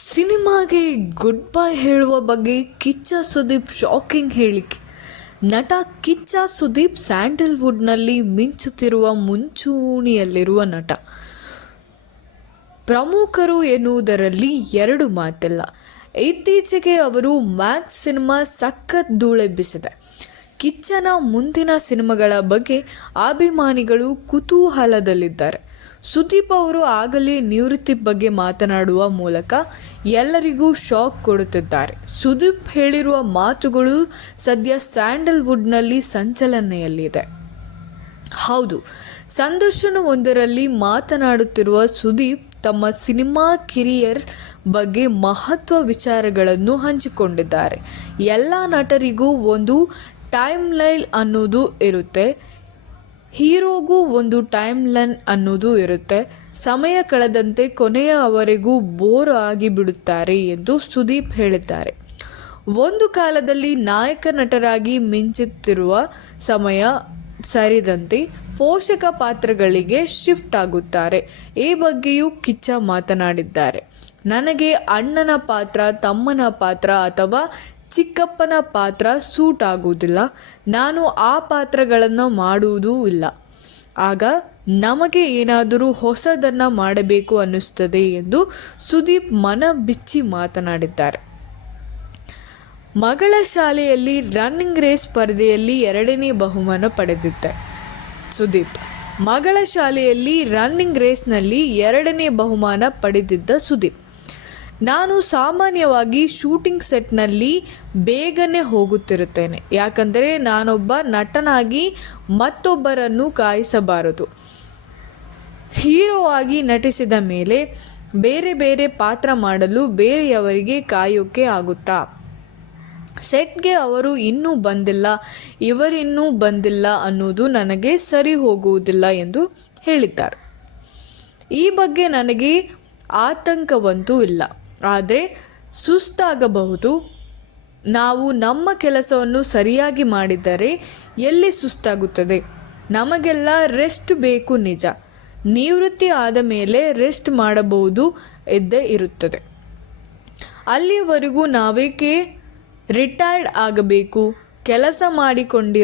ಸಿನಿಮಾಗೆ good bye ಹೇಳುವ ಬಗ್ಗೆ ಕಿಚ್ಚ ಸುದೀಪ್ ಶಾಕಿಂಗ್ ಹೇಳಿಕೆ. ನಟ ಕಿಚ್ಚ ಸುದೀಪ್ ಸ್ಯಾಂಡಲ್ವುಡ್ನಲ್ಲಿ ಮಿಂಚುತ್ತಿರುವ ಮುಂಚೂಣಿಯಲ್ಲಿರುವ ನಟ. ಪ್ರಮುಖರು ಎನ್ನುವುದರಲ್ಲಿ ಎರಡು ಮಾತಿಲ್ಲ. ಇತ್ತೀಚೆಗೆ ಅವರು ಮ್ಯಾಕ್ಸ್ ಸಿನಿಮಾ ಸಖತ್ ಧೂಳೆಬ್ಬಿಸಿದೆ ಕಿಚ್ಚನ ಮುಂದಿನ ಸಿನಿಮಾಗಳ ಬಗ್ಗೆ ಅಭಿಮಾನಿಗಳು ಕುತೂಹಲದಲ್ಲಿದ್ದಾರೆ. ಸುದೀಪ್ ಅವರು ಆಗಲೇ ನಿವೃತ್ತಿ ಬಗ್ಗೆ ಮಾತನಾಡುವ ಮೂಲಕ ಎಲ್ಲರಿಗೂ ಶಾಕ್ ಕೊಡುತ್ತಿದ್ದಾರೆ. ಸುದೀಪ್ ಹೇಳಿರುವ ಮಾತುಗಳು ಸದ್ಯ ಸ್ಯಾಂಡಲ್ವುಡ್ನಲ್ಲಿ ಸಂಚಲನೆಯಲ್ಲಿದೆ. ಹೌದು, ಸಂದರ್ಶನವೊಂದರಲ್ಲಿ ಮಾತನಾಡುತ್ತಿರುವ ಸುದೀಪ್ ತಮ್ಮ ಸಿನಿಮಾ ಕಿರಿಯರ್ ಬಗ್ಗೆ ಮಹತ್ವ ವಿಚಾರಗಳನ್ನು ಹಂಚಿಕೊಂಡಿದ್ದಾರೆ. ಎಲ್ಲ ನಟರಿಗೂ ಒಂದು ಟೈಮ್ ಲೈನ್ ಅನ್ನೋದು ಇರುತ್ತೆ. ಹೀರೋಗೂ ಒಂದು ಟೈಮ್ ಲೈನ್ ಅನ್ನೋದು ಇರುತ್ತೆ. ಸಮಯ ಕಳೆದಂತೆ ಕೊನೆಯವರೆಗೂ ಬೋರ್ ಆಗಿ ಬಿಡುತ್ತಾರೆ ಎಂದು ಸುದೀಪ್ ಹೇಳಿದ್ದಾರೆ ಒಂದು ಕಾಲದಲ್ಲಿ ನಾಯಕ ನಟರಾಗಿ ಮಿಂಚುತ್ತಿರುವ ಸಮಯ ಸರಿದಂತೆ ಪೋಷಕ ಪಾತ್ರಗಳಿಗೆ ಶಿಫ್ಟ್ ಆಗುತ್ತಾರೆ. ಈ ಬಗ್ಗೆಯೂ ಕಿಚ್ಚ ಮಾತನಾಡಿದ್ದಾರೆ. ನನಗೆ ಅಣ್ಣನ ಪಾತ್ರ, ತಮ್ಮನ ಪಾತ್ರ ಅಥವಾ ಚಿಕ್ಕಪ್ಪನ ಪಾತ್ರ ಸೂಟ್ ಆಗುವುದಿಲ್ಲ ನಾನು ಆ ಪಾತ್ರಗಳನ್ನು ಮಾಡುವುದೂ ಇಲ್ಲ. ಆಗ ನಮಗೆ ಏನಾದರೂ ಹೊಸದನ್ನು ಮಾಡಬೇಕು ಅನ್ನಿಸ್ತದೆ ಎಂದು ಸುದೀಪ್ ಮನ ಬಿಚ್ಚಿ ಮಾತನಾಡಿದ್ದಾರೆ. ಮಗಳ ಶಾಲೆಯಲ್ಲಿ ರನ್ನಿಂಗ್ ರೇಸ್ ಸ್ಪರ್ಧೆಯಲ್ಲಿ ಎರಡನೇ ಬಹುಮಾನ ಪಡೆದಿದ್ದೆ. ಸುದೀಪ್, ಮಗಳ ಶಾಲೆಯಲ್ಲಿ ರನ್ನಿಂಗ್ ರೇಸ್ನಲ್ಲಿ ಎರಡನೇ ಬಹುಮಾನ ಪಡೆದಿದ್ದ ಸುದೀಪ್. ನಾನು ಸಾಮಾನ್ಯವಾಗಿ ಶೂಟಿಂಗ್ ಸೆಟ್ನಲ್ಲಿ ಬೇಗನೆ ಹೋಗುತ್ತಿರುತ್ತೇನೆ. ಯಾಕಂದರೆ ನಾನೊಬ್ಬ ನಟನಾಗಿ ಮತ್ತೊಬ್ಬರನ್ನು ಕಾಯಿಸಬಾರದು. ಹೀರೋ ಆಗಿ ನಟಿಸಿದ ಮೇಲೆ ಬೇರೆ ಬೇರೆ ಪಾತ್ರ ಮಾಡಲು ಬೇರೆಯವರಿಗೆ ಕಾಯೋಕೆ ಆಗುತ್ತಾ? ಸೆಟ್ಗೆ ಅವರು ಇನ್ನೂ ಬಂದಿಲ್ಲ, ಇವರಿನ್ನೂ ಬಂದಿಲ್ಲ ಅನ್ನೋದು ನನಗೆ ಸರಿ ಹೋಗುವುದಿಲ್ಲ ಎಂದು ಹೇಳಿದ್ದಾರೆ. ಈ ಬಗ್ಗೆ ನನಗೆ ಆತಂಕವಂತೂ ಇಲ್ಲ. ಆದರೆ ಸುಸ್ತಾಗಬಹುದು. ನಾವು ನಮ್ಮ ಕೆಲಸವನ್ನು ಸರಿಯಾಗಿ ಮಾಡಿದರೆ ಎಲ್ಲಿ ಸುಸ್ತಾಗುತ್ತದೆ? ನಮಗೆಲ್ಲ ರೆಸ್ಟ್ ಬೇಕು ನಿಜ. ನಿವೃತ್ತಿ ಆದ ಮೇಲೆ ರೆಸ್ಟ್ ಮಾಡಬಹುದು ಎದ್ದೇ ಇರುತ್ತದೆ. ಅಲ್ಲಿಯವರೆಗೂ ನಾವೇಕೆ ರಿಟೈರ್ಡ್ ಆಗಬೇಕು? ಕೆಲಸ ಮಾಡಿಕೊಂಡಿ